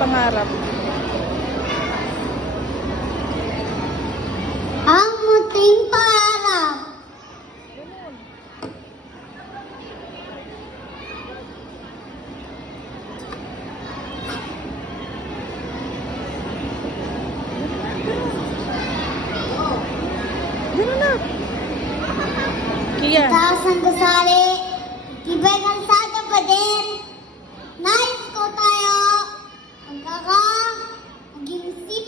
pangarap? Ang muting para. Gano'n na. Kia. Taas ang gusali. Gingsi